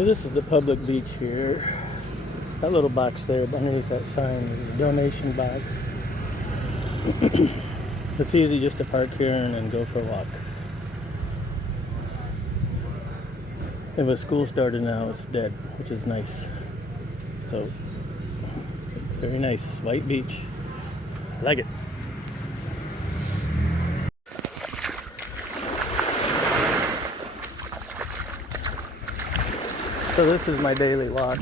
So this is the public beach here. That little box there underneath that sign is a donation box. It's easy just to park here and then go for a walk. And with school started now, it's dead, which is nice. So, very nice. White beach. I like it. So this is my daily walk.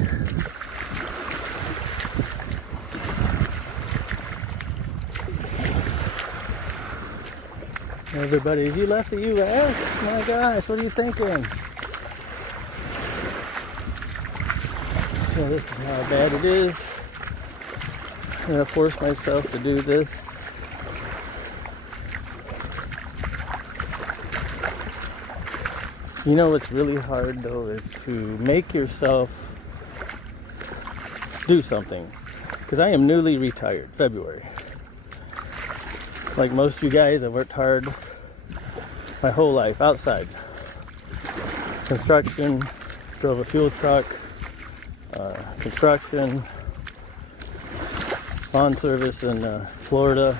Everybody, you left the U.S.? My gosh, what are you thinking? So this is how bad it is. I'm gonna force myself to do this. You know what's really hard though is to make yourself do something. Because I am newly retired, February. Like most of you guys, I've worked hard my whole life outside. Construction, drove a fuel truck, construction, lawn service in Florida,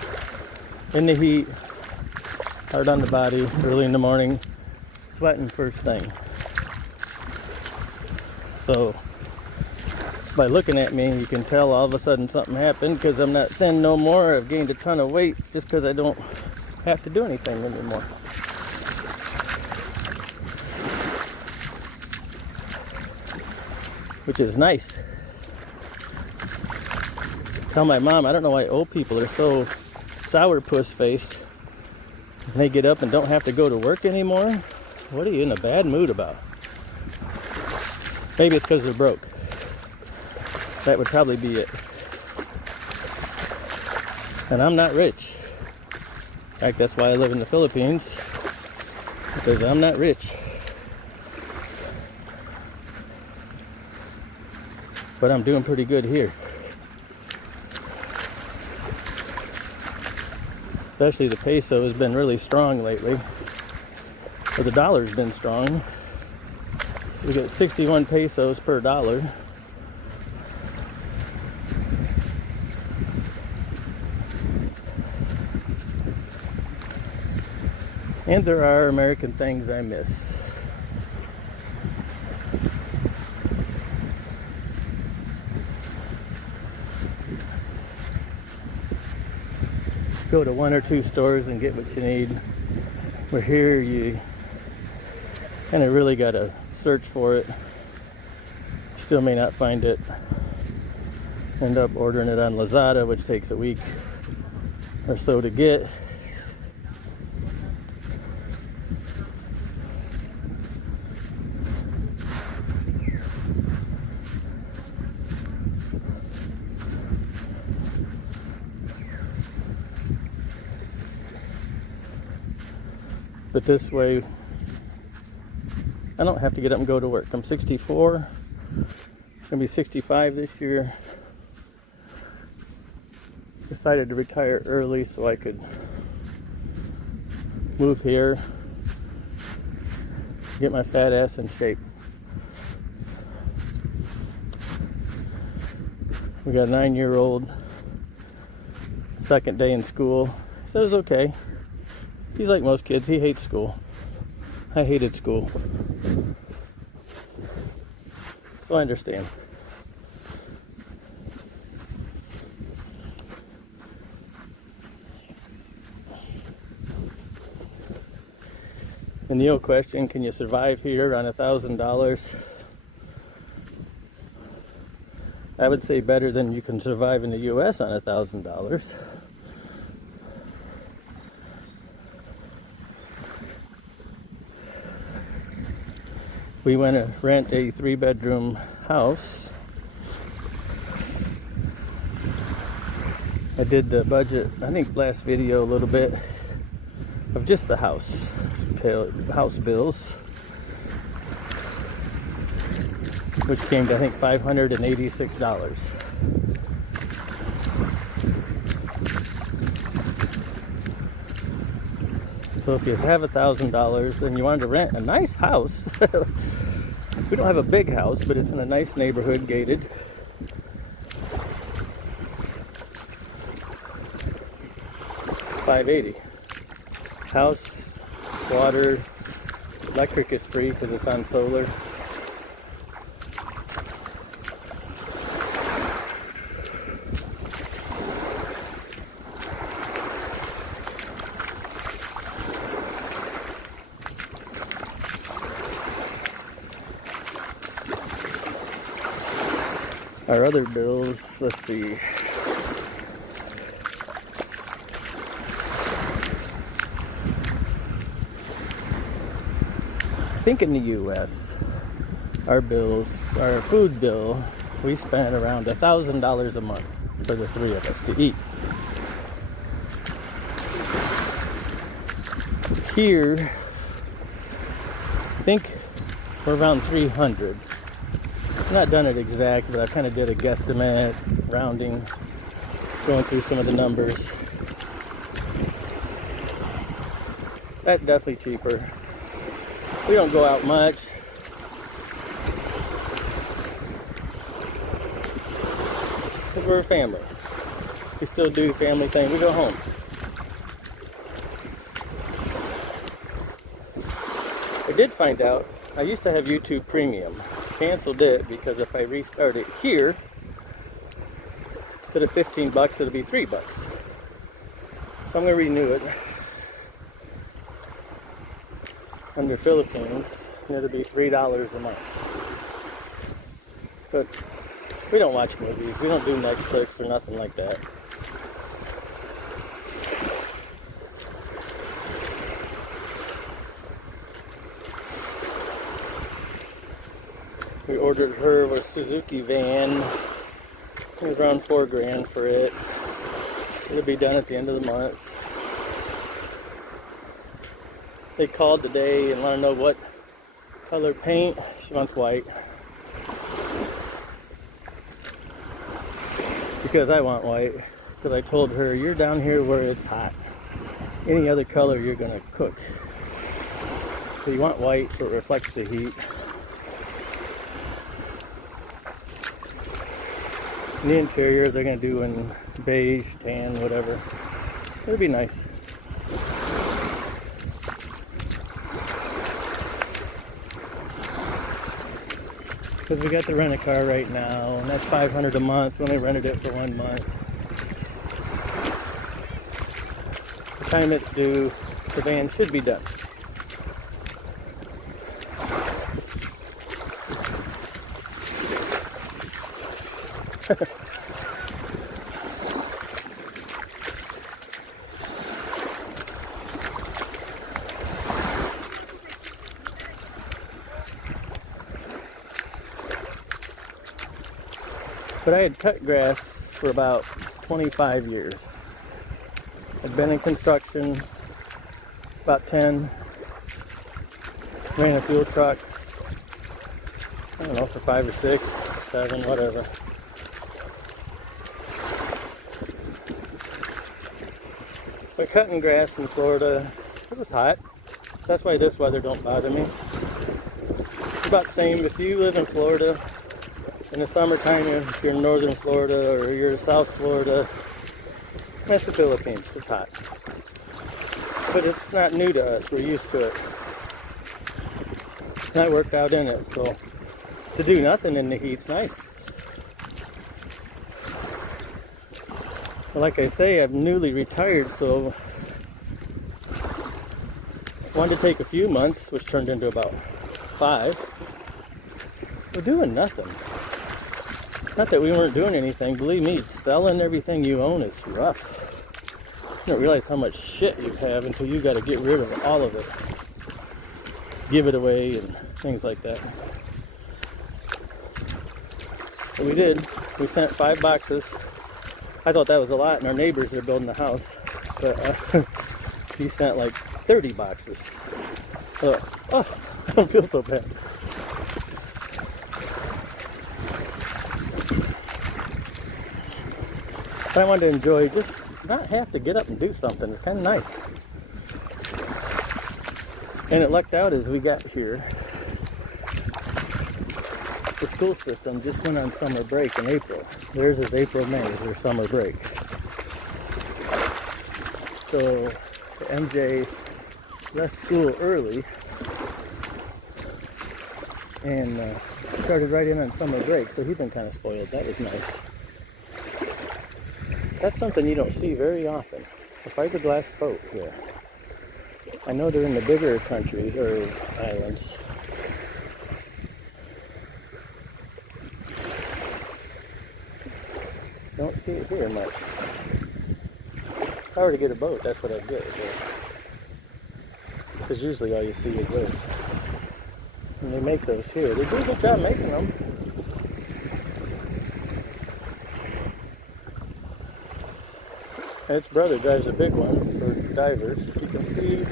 in the heat, hard on the body, early in the morning, sweating first thing. So by looking at me, you can tell all of a sudden something happened because I'm not thin no more. I've gained a ton of weight just because I don't have to do anything anymore. Which is nice. Tell my mom, I don't know why old people are so sourpuss faced. And they get up and don't have to go to work anymore. What are you in a bad mood about? Maybe it's because they're broke. That would probably be it. And I'm not rich. In fact, that's why I live in the Philippines. Because I'm not rich. But I'm doing pretty good here. Especially the peso has been really strong lately. Or the dollar's been strong. So we get 61 pesos per dollar. And there are American things I miss. Go to one or two stores and get what you need. Where here you kind of really got to search for it. Still may not find it. End up ordering it on Lazada, which takes a week or so to get. But this way, I don't have to get up and go to work. I'm 64, gonna be 65 this year. Decided to retire early so I could move here, get my fat ass in shape. We got a 9-year-old, second day in school. Says okay. He's like most kids, he hates school. I hated school. So I understand. And the old question, can you survive here on $1,000? I would say better than you can survive in the U.S. on $1,000. We went to rent a 3-bedroom house. I did the budget, I think last video a little bit, of just the house bills, which came to I think $586. So if you have $1,000 and you wanted to rent a nice house, We don't have a big house, but it's in a nice neighborhood, gated. $580. House, water, electric is free because it's on solar. Our other bills, let's see. I think in the US, our bills, our food bill, we spent around $1,000 a month for the three of us to eat. Here, I think we're around 300. I've not done it exact, but I kind of did a guesstimate, rounding, going through some of the numbers. That's definitely cheaper. We don't go out much. Because we're a family. We still do family thing. We go home. I did find out, I used to have YouTube Premium. Canceled it because if I restart it here, instead of $15, it'll be $3. So I'm gonna renew it under Philippines, and it'll be $3 a month. But we don't watch movies. We don't do Netflix or nothing like that. We ordered her a Suzuki van. It was around $4,000 for it. It'll be done at the end of the month. They called today and want to know what color paint. She wants white. Because I want white. Because I told her, you're down here where it's hot. Any other color you're going to cook. So you want white so it reflects the heat. In the interior, they're going to do in beige, tan, whatever. It'll be nice. Because we got to rent a car right now, and that's $500 a month. We only rented it for 1 month. The time it's due, the van should be done. But I had cut grass for about 25 years. I'd been in construction about 10. Ran a fuel truck, I don't know, for 5 or 6, 7, whatever. But cutting grass in Florida, it was hot. That's why this weather don't bother me. It's about the same if you live in Florida. In the summertime, if you're in northern Florida or you're in South Florida, that's the Philippines, it's hot. But it's not new to us, we're used to it. And I worked out in it, so to do nothing in the heat's nice. But like I say, I'm newly retired, so I wanted to take a few months, which turned into about 5. We're doing nothing. Not that we weren't doing anything. Believe me, selling everything you own is rough. You don't realize how much shit you have until you got to get rid of all of it. Give it away and things like that. So we did. We sent 5 boxes. I thought that was a lot, and our neighbors are building a house. But he sent like 30 boxes. Oh, I don't feel so bad. I wanted to enjoy, just not have to get up and do something. It's kind of nice. And it lucked out as we got here. school system just went on summer break in April. Theirs is April, May is their summer break. So MJ left school early and started right in on summer break, so he's been kind of spoiled. That was nice. That's something you don't see very often. A fiberglass boat here. I know they're in the bigger countries or islands. Don't see it here much. If I were to get a boat, that's what I'd get. Because usually all you see is those. And they make those here. They do a good job making them. Its brother drives a big one for divers. You can see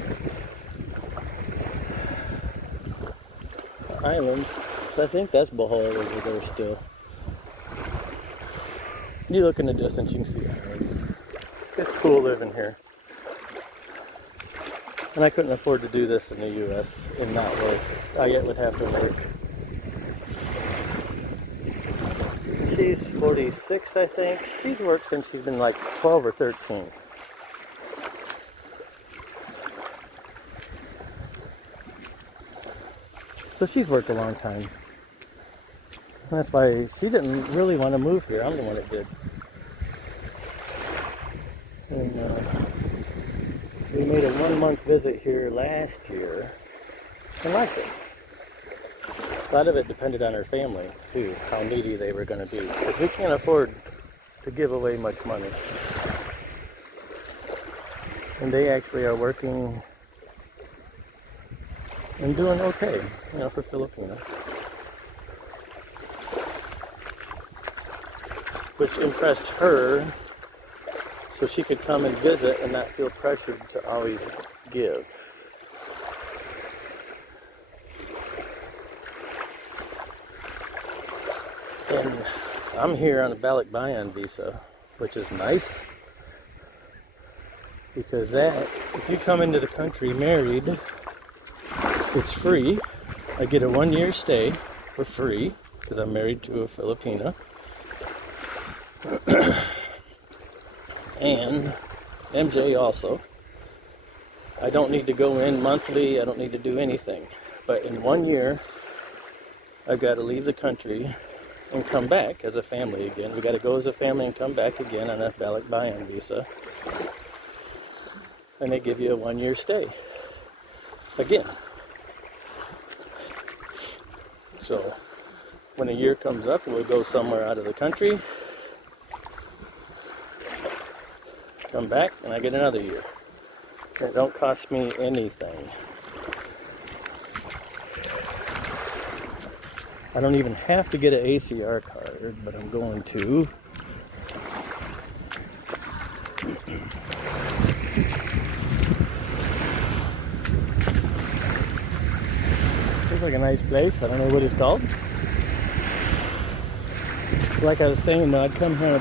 the islands. I think that's Bohol over there still. You look in the distance, you can see islands. It's cool living here. And I couldn't afford to do this in the U.S. and not work. I yet would have to work. She's 46, I think. She's worked since she's been like 12 or 13. So she's worked a long time. That's why she didn't really want to move here. I'm the one that did. And so we made a 1-month visit here last year and liked it. A lot of it depended on her family too, how needy they were going to be. Because we can't afford to give away much money. And they actually are working and doing okay, you know, for Filipinos. Which impressed her, so she could come and visit and not feel pressured to always give. And I'm here on a Balikbayan visa, which is nice, because that, if you come into the country married, it's free. I get a 1-year stay for free, because I'm married to a Filipina. And MJ also. I don't need to go in monthly. I don't need to do anything. But in 1 year, I've got to leave the country and come back as a family again. We got to go as a family and come back again on a Balikbayan visa. And they give you a 1-year stay again. So when a year comes up, we'll go somewhere out of the country, come back, and I get another year. And it don't cost me anything. I don't even have to get an ACR card, but I'm going to. Looks like a nice place. I don't know what it's called. Like I was saying, though, I'd come here on a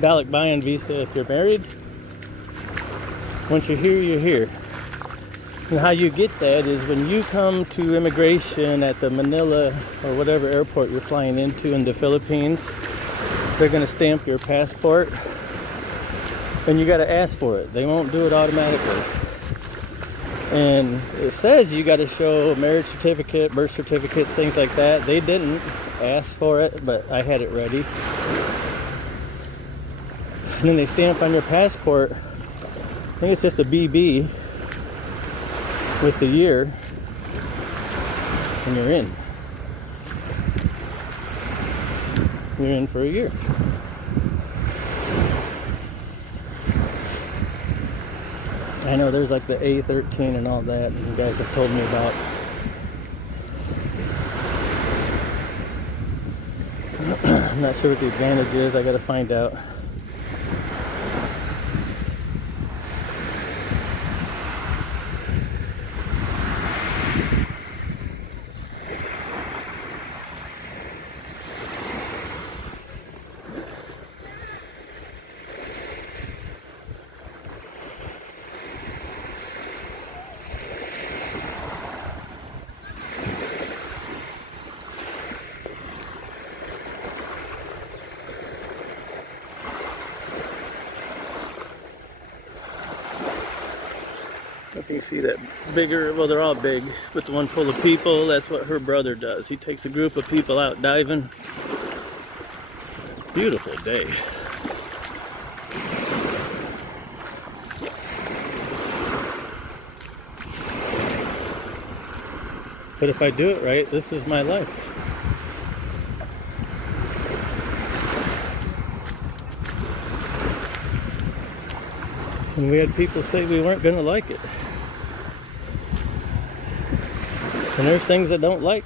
Balikbayan visa if you're married. Once you're here, you're here. And how you get that is when you come to immigration at the Manila or whatever airport you're flying into in the Philippines, they're going to stamp your passport. And you got to ask for it. They won't do it automatically. And it says you got to show a marriage certificate, birth certificates, things like that. They didn't ask for it, but I had it ready. And then they stamp on your passport. I think it's just a BB with the year, and you're in. You're in for a year. I know there's like the A13 and all that you guys have told me about. I'm not sure what the advantage is. I gotta find out. You see that bigger, well, they're all big, but the one full of people, that's what her brother does. He takes a group of people out diving. Beautiful day. But if I do it right, this is my life. And we had people say we weren't going to like it. And there's things I don't like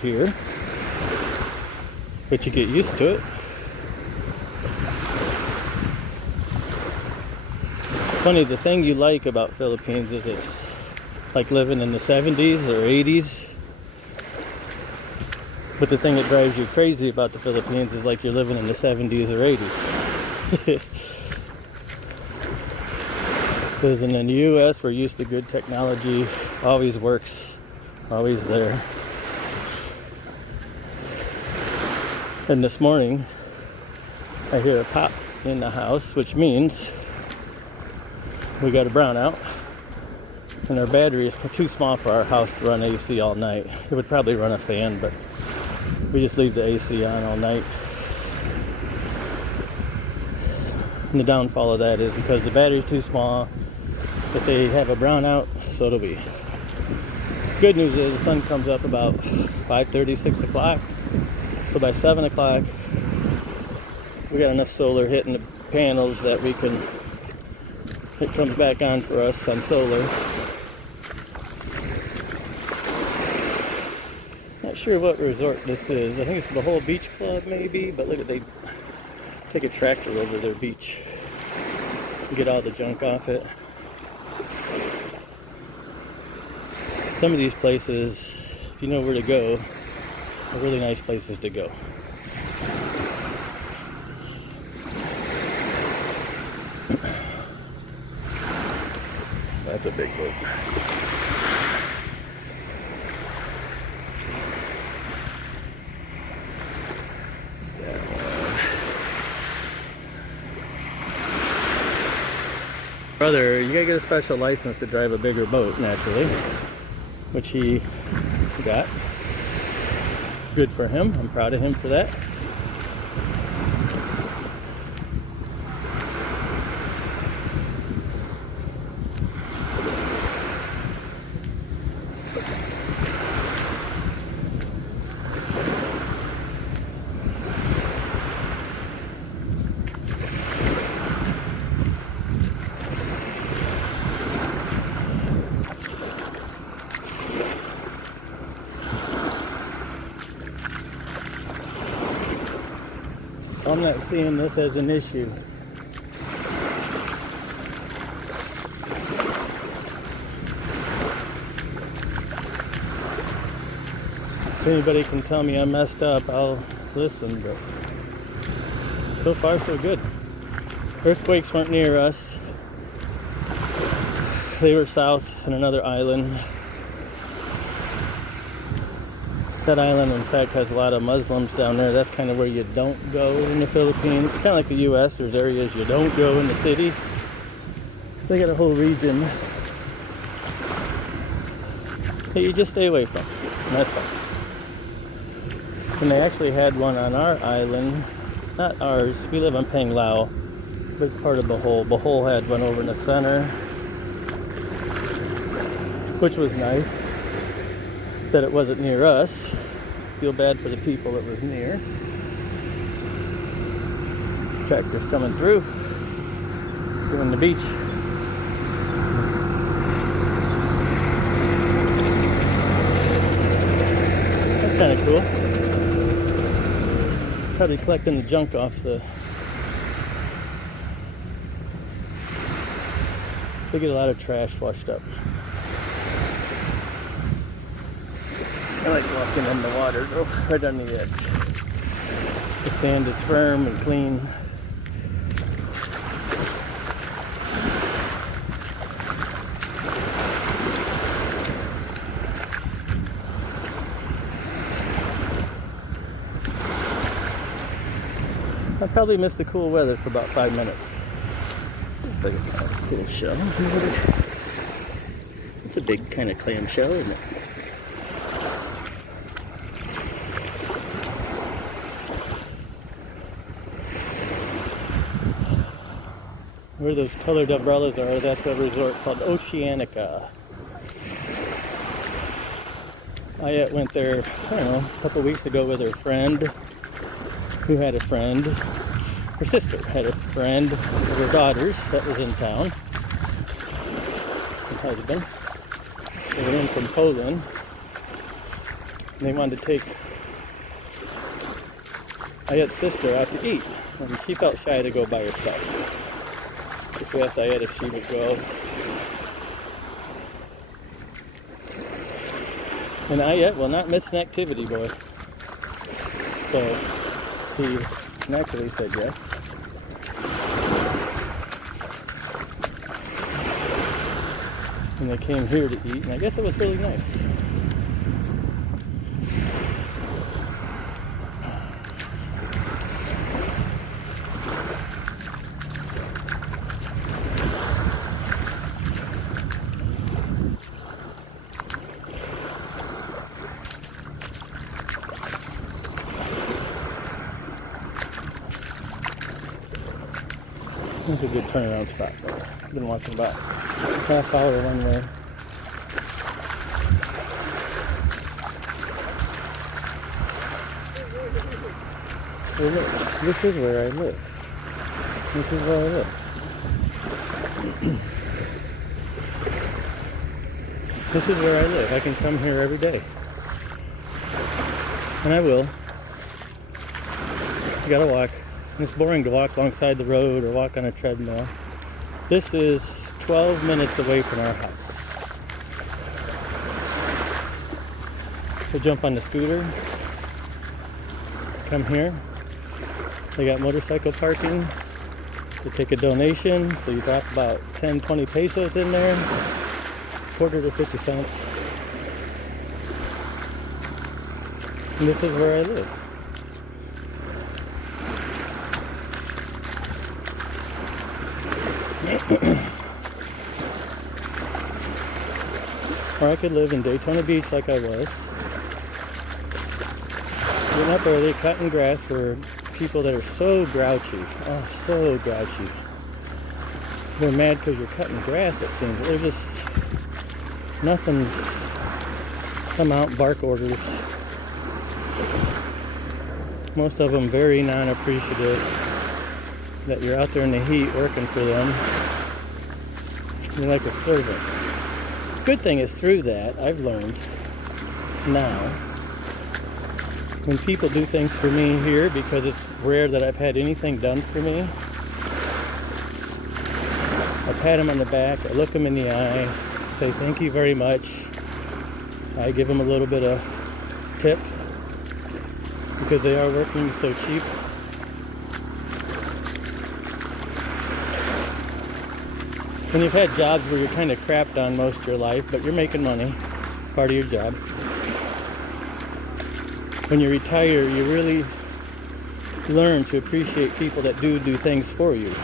here, but you get used to it. Funny, the thing you like about Philippines is it's like living in the 70s or 80s. But the thing that drives you crazy about the Philippines is like you're living in the 70s or 80s. Because in the US, we're used to good technology, always works, always there. And this morning, I hear a pop in the house, which means we got a brownout. And our battery is too small for our house to run AC all night. It would probably run a fan, but we just leave the AC on all night. And the downfall of that is because the battery's too small, if they have a brownout, so do we. Good news is the sun comes up about 5:30, 6 o'clock. So by 7 o'clock, we got enough solar hitting the panels that we can, it comes back on for us on solar. Not sure what resort this is. I think it's Bohol Beach Club maybe, but look at, they take a tractor over their beach to get all the junk off it. Some of these places, if you know where to go, are really nice places to go. That's a big boat. Brother, you gotta get a special license to drive a bigger boat, naturally, which he got. Good for him. I'm proud of him for that. I'm not seeing this as an issue. If anybody can tell me I messed up, I'll listen, but so far so good. Earthquakes weren't near us. They were south on another island. That island, in fact, has a lot of Muslims down there. That's kind of where you don't go in the Philippines. Kind of like the U.S. There's areas you don't go in the city. They got a whole region that you just stay away from. And that's fine. And they actually had one on our island. Not ours. We live on Panglao. But it's part of Bohol. Bohol had one over in the center, which was nice. That it wasn't near us. Feel bad for the people it was near. Tractor's coming through, doing the beach. That's kind of cool. Probably collecting the junk off the. They get a lot of trash washed up. I like walking in the water though, right on the edge. The sand is firm and clean. I probably missed the cool weather for about 5 minutes. Let's get a shovel. It's a big kind of clamshell, isn't it? Where those colored umbrellas are, that's a resort called Oceanica. I went there, I don't know, a couple weeks ago with her friend, who had a friend. Her sister had a friend of her daughter's that was in town. Her husband. They were in from Poland. And they wanted to take Ayet's sister out to eat. And she felt shy to go by herself. So we asked Ayet if she would go. And Ayet will not miss an activity, boy. So he naturally said yes. And they came here to eat, and I guess it was really nice. This is a good turnaround spot. I've been walking about half hour one way. Well, look, this is where I live. This is where I live. This is where I live. I can come here every day. And I will. You gotta walk. It's boring to walk alongside the road or walk on a treadmill. This is 12 minutes away from our house. We'll jump on the scooter, come here. They got motorcycle parking. You take a donation, so you drop about 10, 20 pesos in there, quarter to 50 cents. And this is where I live. Or I could live in Daytona Beach like I was. Getting up early, cutting grass for people that are so grouchy. Oh, so grouchy. They're mad because you're cutting grass, it seems. They're just, nothing's come out, bark orders. Most of them very non-appreciative that you're out there in the heat working for them. You're like a servant. Good thing is through that, I've learned now, when people do things for me here, because it's rare that I've had anything done for me, I pat them on the back, I look them in the eye, say thank you very much. I give them a little bit of tip because they are working so cheap. When you've had jobs where you're kind of crapped on most of your life, but you're making money, part of your job. When you retire, you really learn to appreciate people that do things for you.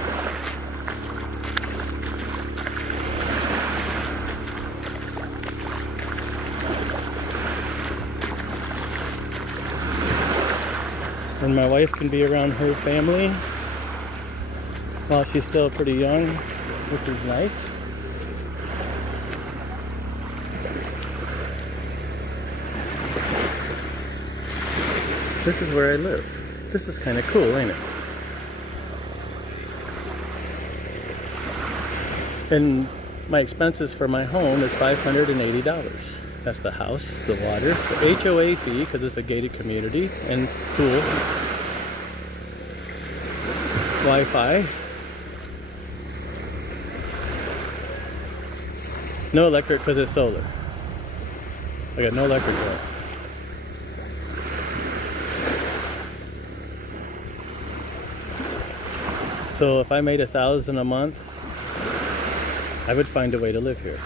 And my wife can be around her family while she's still pretty young, which is nice. This is where I live. This is kind of cool, ain't it? And my expenses for my home is $580. That's the house, the water, the HOA fee, because it's a gated community, and pool, Wi-Fi. No electric because it's solar. I got no electric bill. So if I made $1,000 a month, I would find a way to live here.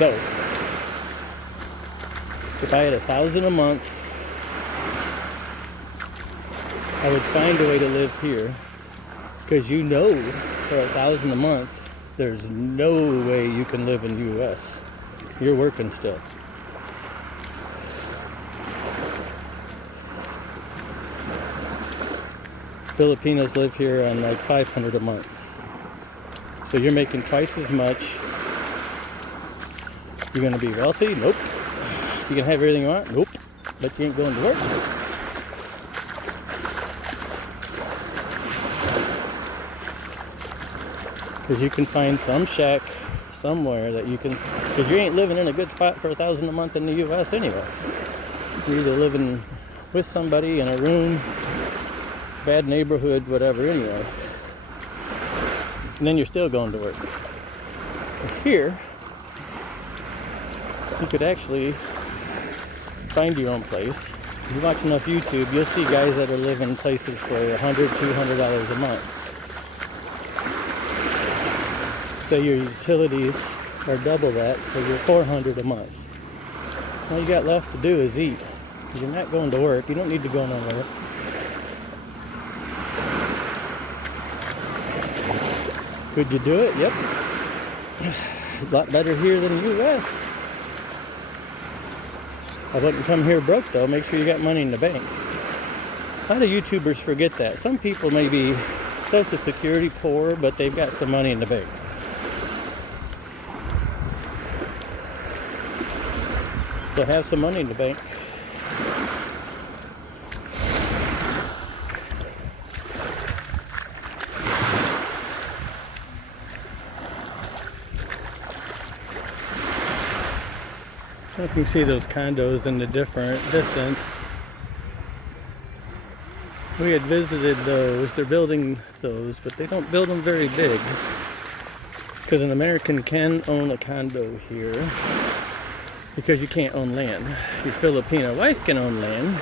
So, if I had $1,000 a month, I would find a way to live here. Because you know, for $1,000 a month, there's no way you can live in the U.S. You're working still. Filipinos live here on like $500 a month. So you're making twice as much. You're going to be wealthy? Nope. You can have everything you want? Nope. But you ain't going to work? Because you can find some shack somewhere that you can, because you ain't living in a good spot for $1,000 a month in the U.S. anyway. You're either living with somebody in a room, bad neighborhood, whatever anyway. And then you're still going to work. But here, you could actually find your own place. If you watch enough YouTube, you'll see guys that are living places for $100, $200 a month. So your utilities are double that, so you're $400 a month. All you got left to do is eat. You're not going to work. You don't need to go nowhere. Could you do it? Yep. A lot better here than the U.S. I wouldn't come here broke though. Make sure you got money in the bank. A lot of YouTubers forget that. Some people may be Social Security poor, but they've got some money in the bank. So have some money in the bank. You can see those condos in the different distance. We had visited those. They're building those, but they don't build them very big. Because an American can own a condo here. Because you can't own land. Your Filipino wife can own land.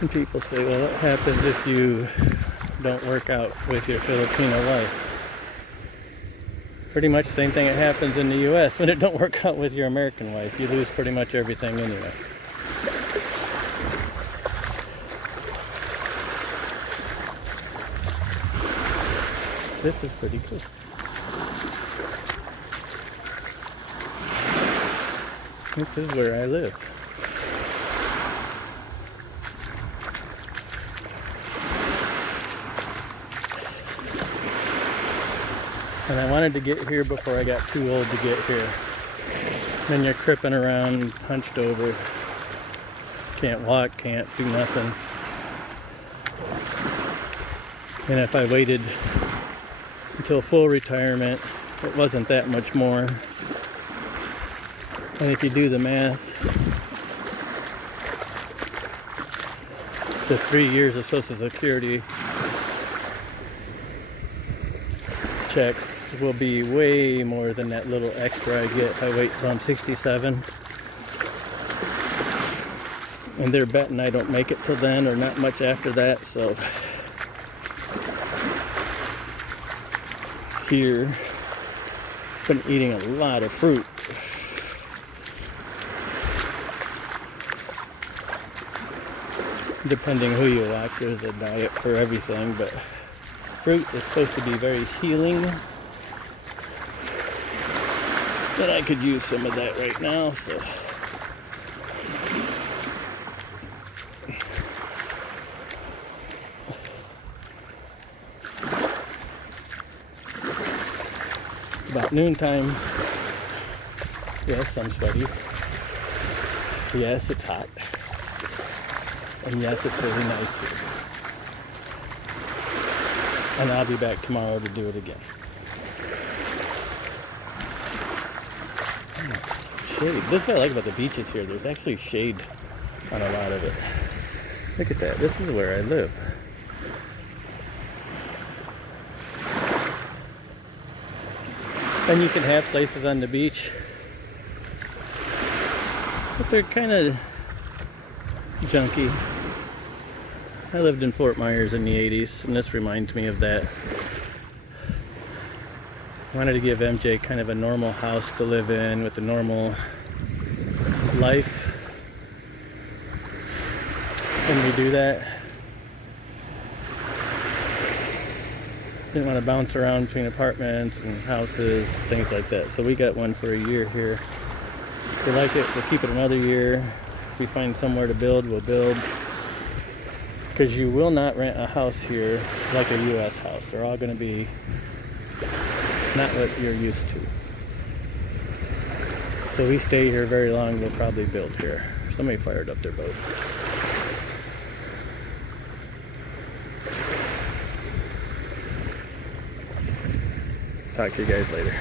And people say, well, what happens if you don't work out with your Filipino wife? Pretty much the same thing that happens in the U.S. when it don't work out with your American wife. You lose pretty much everything anyway. This is pretty cool. This is where I live. And I wanted to get here before I got too old to get here. Then you're cripping around, hunched over. Can't walk, can't do nothing. And if I waited until full retirement, it wasn't that much more. And if you do the math, the 3 years of Social Security checks will be way more than that little extra I get if I wait till I'm 67. And they're betting I don't make it till then or not much after that, so here been eating a lot of fruit. Depending who you watch, there's a diet for everything, but fruit is supposed to be very healing. But I could use some of that right now, so. About noontime. Yes, I'm sweaty. Yes, it's hot. And yes, it's really nice here. And I'll be back tomorrow to do it again. Shade. This is what I like about the beaches here. There's actually shade on a lot of it. Look at that. This is where I live. And you can have places on the beach, but they're kind of junky. I lived in Fort Myers in the 80s, and this reminds me of that. Wanted to give MJ kind of a normal house to live in with a normal life. Can we do that? Didn't want to bounce around between apartments and houses, things like that. So we got one for a year here. If we like it, we'll keep it another year. If we find somewhere to build, we'll build. Because you will not rent a house here like a U.S. house. They're all going to be not what you're used to. So we stay here very long, we'll probably build here. Somebody fired up their boat. Talk to you guys later.